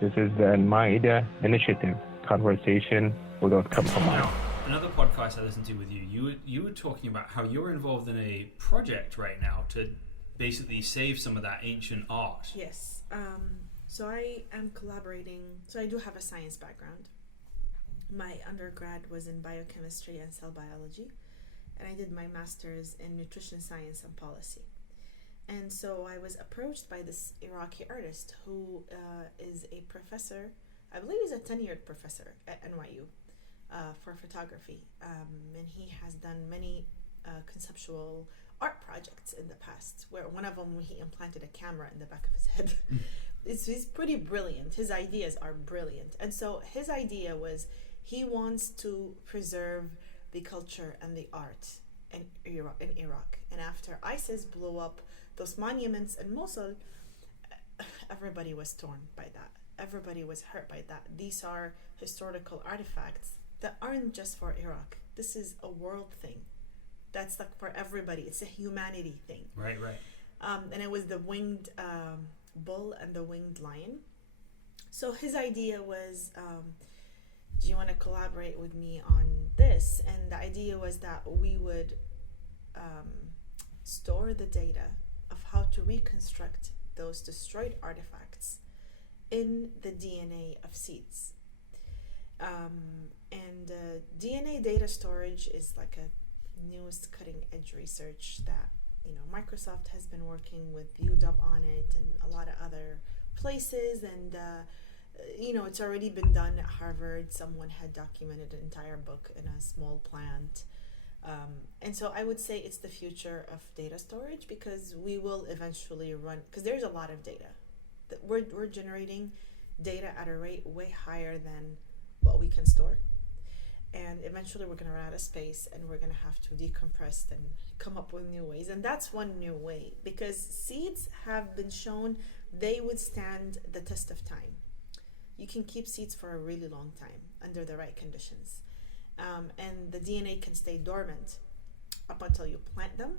This is the Maida Initiative, conversation without compromise. Now, another podcast I listened to with you were talking about how you're involved in a project right now to basically save some of that ancient art. Yes. So I am collaborating. So I do have a science background. My undergrad was in biochemistry and cell biology, and I did my master's in nutrition science and policy. And so I was approached by this Iraqi artist who is a professor. I believe he's a tenured professor at NYU for photography. And he has done many conceptual art projects in the past, where one of them he implanted a camera in the back of his head. He's pretty brilliant. His ideas are brilliant. And so his idea was he wants to preserve the culture and the art in Iraq. And after ISIS blew up those monuments in Mosul, everybody was torn by that. Everybody was hurt by that. These are historical artifacts that aren't just for Iraq. This is a world thing. That's like for everybody. It's a humanity thing. Right. And it was the winged bull and the winged lion. So his idea was, do you want to collaborate with me on this? And the idea was that we would store the data of how to reconstruct those destroyed artifacts in the DNA of seeds. And DNA data storage is like a newest cutting edge research that Microsoft has been working with UW on it and a lot of other places, and it's already been done at Harvard. Someone had documented an entire book in a small plant. And so I would say it's the future of data storage, because we will eventually because there's a lot of data. We're generating data at a rate way higher than what we can store. And eventually we're going to run out of space, and we're going to have to decompress and come up with new ways. And that's one new way, because seeds have been shown they withstand the test of time. You can keep seeds for a really long time under the right conditions. And the DNA can stay dormant up until you plant them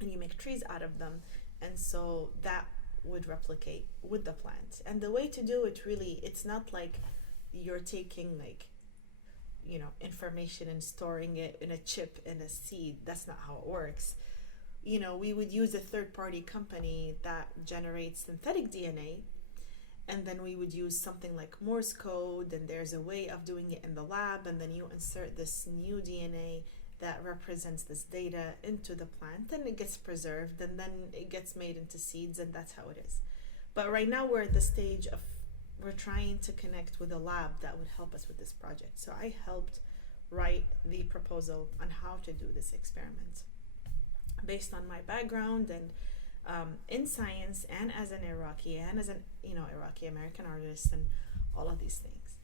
and you make trees out of them. And so that would replicate with the plant. And the way to do it, really, it's not like you're taking information and storing it in a chip in a seed. That's not how it works. We would use a third-party company that generates synthetic DNA, and then we would use something like Morse code, and there's a way of doing it in the lab, and then you insert this new DNA that represents this data into the plant, and it gets preserved, and then it gets made into seeds, and that's how it is. But right now we're at the stage of we're trying to connect with a lab that would help us with this project. So I helped write the proposal on how to do this experiment based on my background and in science, and as an Iraqi, and as an Iraqi American artist, and all of these things.